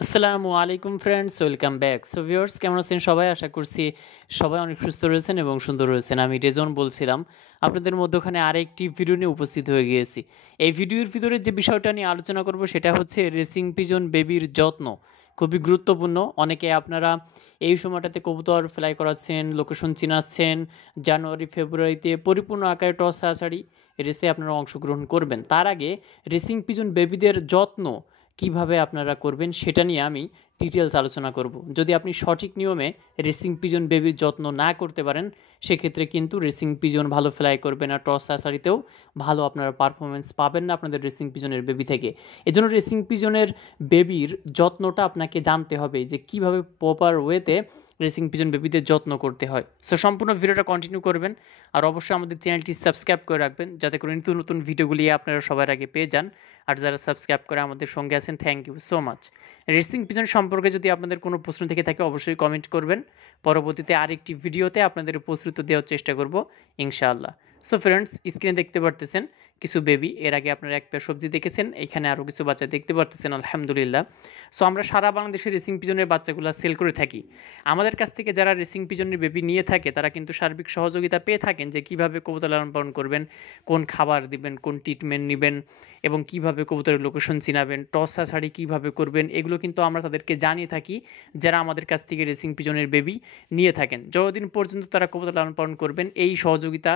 আসসালামু আলাইকুম friends, welcome back. So viewers, কেমন আছেন সবাই? আশা করছি সবাই অনেক সুস্থ রয়েছেন এবং সুন্দর রয়েছেন। আমি রেজন বলছিলাম। আপনাদের মধ্যখানে আরেকটি ভিডিও নিয়ে উপস্থিত হয়ে গিয়েছি। এই ভিডিওর ভিতরে যে বিষয়টা নিয়ে আলোচনা করব সেটা হচ্ছে রেসিং পিজন বেবির যত্ন। খুবই গুরুত্বপূর্ণ। অনেকে আপনারা এই সময়টাতে কবুতর ফ্লাই করাচ্ছেন, লোকেশন চিনাচ্ছেন। জানুয়ারি, ফেব্রুয়ারিতে পরিপূর্ণ আকারে টস ছাড়াছাড়ি রেসে আপনারা অংশগ্রহণ করবেন। তার আগে রেসিং পিজন বেবিদের যত্ন কিভাবে আপনারা করবেন সেটা নিয়ে আমি ডিটেলস আলোচনা করব। যদি আপনি সঠিক নিয়মে রেসিং পিজন বেবির যত্ন না করতে পারেন, সেক্ষেত্রে কিন্তু রেসিং পিজন ভালো ফ্লাই করবে না, টস ছাড়াছাড়িতেও ভালো আপনারা পারফরমেন্স পাবেন না আপনাদের রেসিং পিজনের বেবি থেকে। এজন্য রেসিং পিজনের বেবির যত্নটা আপনাকে জানতে হবে যে কিভাবে প্রপার ওয়েতে রেসিং পিজন বেবিদের যত্ন করতে হয়। সো সম্পূর্ণ ভিডিওটা কন্টিনিউ করবেন আর অবশ্যই আমাদের চ্যানেলটি সাবস্ক্রাইব করে রাখবেন যাতে করে নতুন নতুন ভিডিওগুলি আপনারা সবার আগে পেয়ে যান। আর যারা সাবস্ক্রাইব করে আমাদের সঙ্গে আছেন, thank you so much. Racing pigeon সম্পর্কে যদি আপনাদের কোনো প্রশ্ন থেকে থাকে অবশ্যই কমেন্ট করবেন। পরবর্তীতে আরেকটি ভিডিওতে আপনাদের প্রস্তুত দেওয়ার চেষ্টা করব ইনশাআল্লাহ। সো ফ্রেন্ডস, স্ক্রিনে দেখতে পারতেছেন কিছু বেবি। এর আগে আপনারা এক পেয়ার সবজি দেখেছেন, এখানে আরও কিছু বাচ্চা দেখতে পারতেছেন আলহামদুলিল্লাহ। সো আমরা সারা বাংলাদেশে রেসিং পিজনের বাচ্চাগুলো সেল করে থাকি। আমাদের কাছ থেকে যারা রেসিং পিজনের বেবি নিয়ে থাকে তারা কিন্তু সার্বিক সহযোগিতা পেয়ে থাকেন যে কীভাবে কবুতর লালন পালন করবেন, কোন খাবার দিবেন, কোন ট্রিটমেন্ট নেবেন এবং কীভাবে কবুতরের লোকেশন চিনাবেন, টস ছাড়াছাড়ি কীভাবে করবেন, এগুলো কিন্তু আমরা তাদেরকে জানিয়ে থাকি যারা আমাদের কাছ থেকে রেসিং পিজনের বেবি নিয়ে থাকেন। যতদিন পর্যন্ত তারা কবুতর লালন পালন করবেন এই সহযোগিতা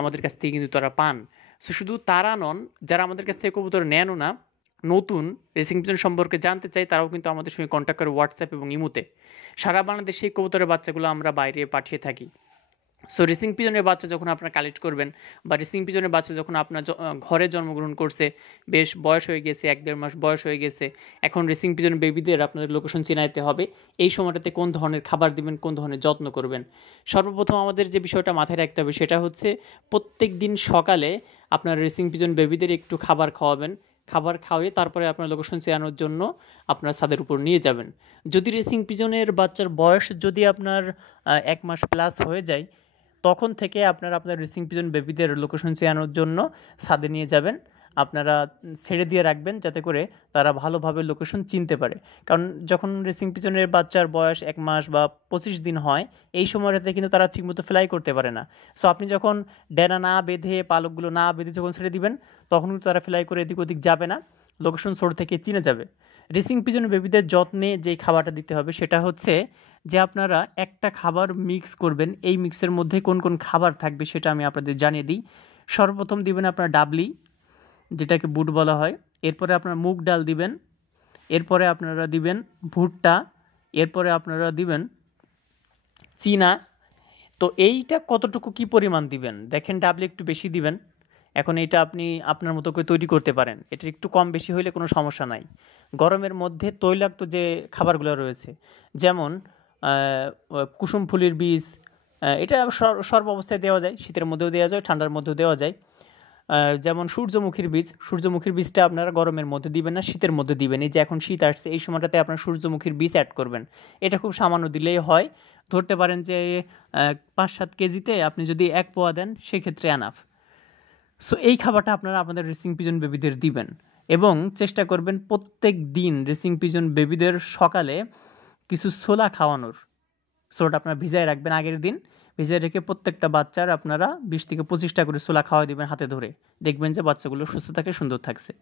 আমাদের কাছ থেকে কিন্তু তারা পান। সো শুধু তারা নন, যারা আমাদের কাছ থেকে কবুতর নেনও না, নতুন রেসিং পিজন সম্পর্কে জানতে চাই, তারাও কিন্তু আমাদের সঙ্গে কন্ট্যাক্ট করে হোয়াটসঅ্যাপ এবং ইমোতে। সারা বাংলাদেশে এই কবুতরের বাচ্চাগুলো আমরা বাইরে পাঠিয়ে থাকি। সো রেসিং পিজনের বাচ্চা যখন আপনারা কালেক্ট করবেন বা রেসিং পিজনের বাচ্চা যখন আপনার ঘরে জন্মগ্রহণ করছে, বেশ বয়স হয়ে গেছে, 1-1.5 মাস বয়স হয়ে গেছে, এখন রেসিং পিজন বেবিদের আপনাদের লোকেশন চিনাইতে হবে। এই সময়টাতে কোন ধরনের খাবার দিবেন, কোন ধরনের যত্ন করবেন। সর্বপ্রথম আমাদের যে বিষয়টা মাথায় রাখতে হবে সেটা হচ্ছে প্রত্যেক দিন সকালে আপনার রেসিং পিজন বেবিদের একটু খাবার খাওয়াবেন। খাবার খাওয়িয়ে তারপরে আপনার লোকেশন চেনানোর জন্য আপনার ছাদের উপর নিয়ে যাবেন। যদি রেসিং পিজনের বাচ্চার বয়স যদি আপনার 1 মাস প্লাস হয়ে যায়, তখন থেকে আপনারা আপনার রেসিং পিজন বেবিদের লোকেশন চেনানোর জন্য ছাদে নিয়ে যাবেন। আপনারা ছেড়ে দিয়ে রাখবেন যাতে করে তারা ভালোভাবে লোকেশন চিনতে পারে। কারণ যখন রেসিং পিজনের বাচ্চার বয়স 1 মাস বা 25 দিন হয়, এই সময়টাতে কিন্তু তারা ঠিকমতো ফ্লাই করতে পারে না। সো আপনি যখন ডেনা না বেঁধে, পালকগুলো না বেঁধে যখন ছেড়ে দিবেন, তখন কিন্তু তারা ফ্লাই করে এদিক ওদিক যাবে না, লোকেশন সোর্স থেকে চিনে যাবে। রেসিং পিজন বেবিদের যত্নে যেই খাবারটা দিতে হবে সেটা হচ্ছে যে আপনারা একটা খাবার মিক্স করবেন। এই মিক্সের মধ্যে কোন কোন খাবার থাকবে সেটা আমি আপনাদের জানিয়ে দিই। সর্বপ্রথম দিবেন আপনার ডাবলি, যেটাকে বুট বলা হয়। এরপরে আপনার মুগ ডাল দিবেন। এরপরে আপনারা দিবেন ভুট্টা। এরপরে আপনারা দিবেন চীনা। তো এইটা কতটুকু কী পরিমাণ দিবেন দেখেন, ডাবলি একটু বেশি দিবেন। এখন এইটা আপনি আপনার মতো করে তৈরি করতে পারেন, এটা একটু কম বেশি হইলে কোনো সমস্যা নাই। গরমের মধ্যে তৈলাক্ত যে খাবারগুলো রয়েছে, যেমন কুসুম ফুলের বীজ, এটা সর্ব অবস্থায় দেওয়া যায়, শীতের মধ্যেও দেওয়া যায়, ঠান্ডার মধ্যেও দেওয়া যায়। যেমন সূর্যমুখীর বীজ, সূর্যমুখীর বীজটা আপনারা গরমের মধ্যে দিবেন না, শীতের মধ্যে দিবেন। এই যে এখন শীত আসছে, এই সময়টাতে আপনার সূর্যমুখীর বীজ অ্যাড করবেন। এটা খুব সামান্য দিলেই হয়। ধরতে পারেন যে 5-7 কেজিতে আপনি যদি 1 পোয়া দেন সেক্ষেত্রে এনাফ। সো এই খাবারটা আপনারা আপনাদের রেসিং পিজন বেবিদের দিবেন এবং চেষ্টা করবেন প্রত্যেক দিন রেসিং পিজন বেবিদের সকালে কিছু ছোলা খাওয়ানোর। ছোলাটা আপনারা ভিজায় রাখবেন আগের দিন, ভিজায় রেখে প্রত্যেকটা বাচ্চার আপনারা 20 থেকে 25টা করে ছোলা খাওয়া দিবেন হাতে ধরে। দেখবেন যে বাচ্চাগুলো সুস্থ থাকে, সুন্দর থাকছে।